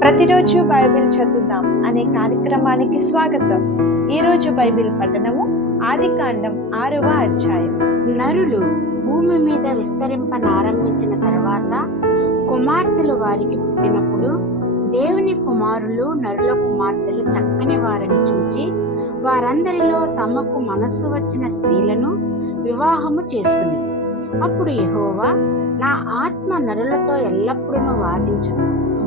ప్రతిరోజు బైబిల్ చదువుదాం అనే కార్యక్రమానికి స్వాగతం. ఈరోజు బైబిల్ పఠనము ఆది కాండం ఆరవ అధ్యాయం. నరులు భూమి మీద విస్తరింపనారంభించిన తర్వాత కుమార్తెలు వారికి పుట్టినప్పుడు దేవుని కుమారులు నరుల కుమార్తెలు చక్కని వారిని చూచి వారందరిలో తమకు మనసు వచ్చిన స్త్రీలను వివాహము చేసుకుని అప్పుడు యహోవా నా ఆత్మ నరులతో ఎల్లప్పుడూ వాదించదు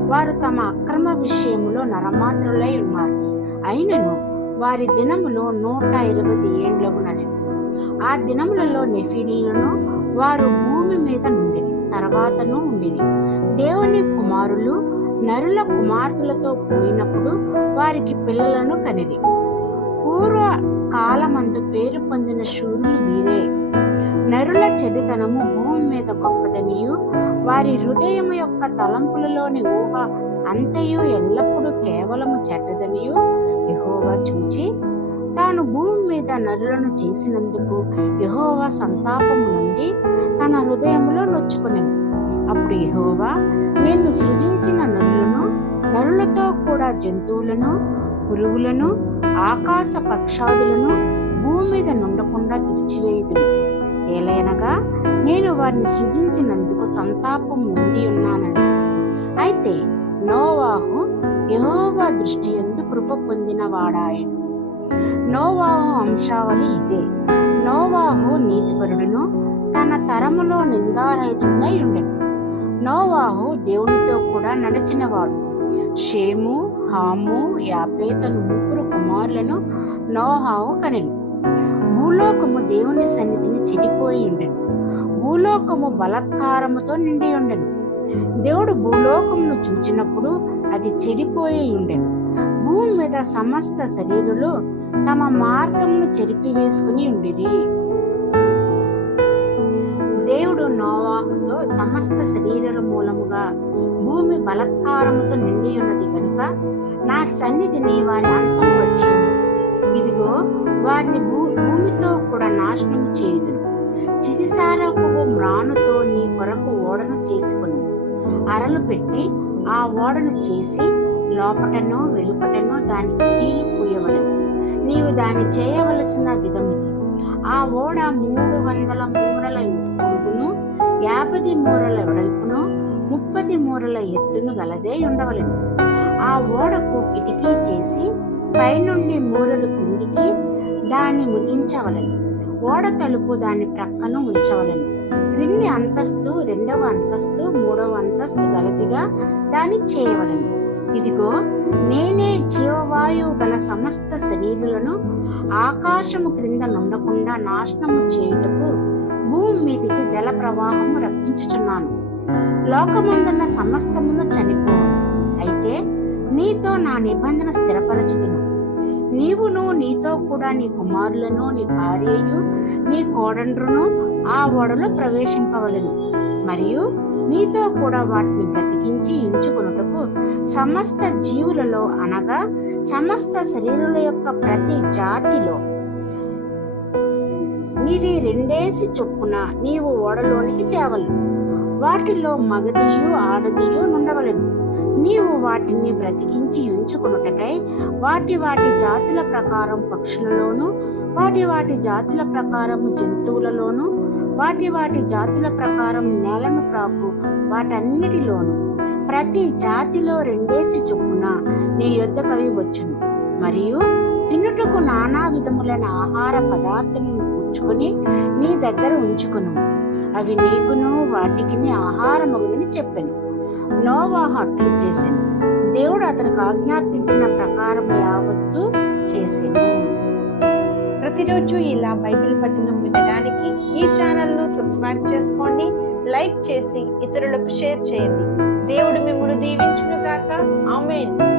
వారు తమ అక్రమ విషయములో నరమాత్రులై ఉన్నారు. అయినను వారి దినములు నూట ఇరవై ఏండ్లగునని. ఆ దినములలో నెఫీలీలను వారు భూమి మీద నుండి తర్వాతను ఉండిరి. దేవుని కుమారులు నరుల కుమార్తెలతో పోయినప్పుడు వారికి పిల్లలను కనిది పూర్వ కాలమందు పేరు పొందిన శూరులు వీరే. నరుల చెడుతనము భూమి మీద గొప్పదనియు వారి హృదయం యొక్క తలంపులలోని ఊహ అంతయు ఎల్లప్పుడూ కేవలము చెడ్డదనియు. యహోవా చూచి తాను భూమి మీద నరులను చేసినందుకు యహోవా సంతాపము నుండి తన హృదయంలో నొచ్చుకునేను. అప్పుడు యహోవా నిన్ను సృజించిన నరులను నరులతో కూడా జంతువులను పురుగులను ఆకాశ పక్షాదులను భూమి మీద నుండకుండా తుడిచివేయుదును ఏలైనగా నేను వారిని సృజించినందుకు సంతాపం నుండి ఉన్నానని. అయితే నోవాహు యహోవా దృష్టి ఎందు కృప పొందిన వాడాయడు నోవాహు వంశావళి ఇదే. నోవాహు నీతిపరుడును తన తరములో నిందారహితుడై ఉండెను. నోవాహు దేవునితో కూడా నడిచినవాడు. షేము హాము యాపేతను ముగ్గురు కుమారులను నోహావు కనెను. భూలోకము దేవుని సన్నిధిని చెడిపోయి ఉండెను. భూలోకము బలత్కారముతో నిండి ఉండెను. దేవుడు భూలోకమును చూచినప్పుడు అది చెడిపోయి ఉండెను. భూమి మీద సమస్త శరీరులు తమ మార్గమును చెరిపివేసుకుని ఉండిరి. దేవుడు నోవాహుతో సమస్త శరీరుల మూలముగా భూమి బలత్కారముతో నిండి ఉన్నది కనుక నా సన్నిధిని వారి అంతం వచ్చింది ఇదిగో వారిని భూ నాశనం నాశనము చేయుదును. చిరిసారపు మ్రానుతో నీ కొరకు ఓడను చేసుకుని. అరలు పెట్టి ఆ ఓడను చేసి లోపటనో వెలుపటనో దానికి కీలు పూయవలను. నీవు దాన్ని చేయవలసిన విధమిది. ఆ ఓడ మూడు వందల మూరల పొడుగును యాభై మూరల వెడల్పును ముప్పది మూరల ఎత్తును గలదే ఉండవలను. ఆ ఓడకు కిటికీ చేసి పైనుండి మూరలు క్రిందికి దాన్ని ముగించవలను. గోడ తలుపు దాని ప్రక్కన ఉంచవలను. క్రింది అంతస్తు రెండవ అంతస్తు మూడవ అంతస్తు గలదిగా దాన్ని చేయవలను. ఇదిగో నేనే జీవవాయువు గల సమస్త శరీరులను ఆకాశము క్రింద నుండకుండా నాశనము చేయుటకు భూమి మీదికి జల ప్రవాహము రప్పించుచున్నాను. లోకమందున్న సమస్తమును చనిపో. అయితే నీతో నా నిబంధన స్థిరపరచుదును. నీవును నీతో కూడా నీ కుమారులను నీ భార్యయు నీ కోడండ్రును ఆ ఓడలో ప్రవేశింపవలను. మరియు నీతో కూడా వాటిని బ్రతికించి ఎంచుకొనుటకు సమస్త జీవులలో అనగా సమస్త శరీరుల యొక్క ప్రతి జాతిలో నీవి రెండేసి చొప్పున నీవు ఓడలోనికి తేవలను. వాటిలో మగదియు ఆడదియు నుండవలను. నీవు వాటిని బ్రతికించి ఉంచుకొనుటకై వాటి వాటి జాతుల ప్రకారం పక్షులలోను వాటి వాటి జాతుల ప్రకారం జంతువులలోను వాటి వాటి జాతుల ప్రకారం నేలను ప్రాకు వాటన్నిటిలోను. ప్రతి జాతిలో రెండేసి చొప్పున నీ యొద్దకవి వచ్చును. మరియు తినుటకు నానా విధములైన ఆహార పదార్థములను కూర్చుకొని నీ దగ్గర ఉంచుకును. అవి నీకును వాటికి ఆహారమగునని చెప్పాను. నోవాహు అట్లు చేసెను దేవుడు అతనికి ఆజ్ఞాపించిన ప్రకారం యావత్తు చేసింది ప్రతిరోజు ఇలా బైబిల్ పఠనం వినడానికి ఈ ఛానల్ను సబ్స్క్రైబ్ చేసుకోండి లైక్ చేసి ఇతరులకు షేర్ చేయండి. దేవుడు మిమ్మల్ని దీవించును గాక ఆమెన్.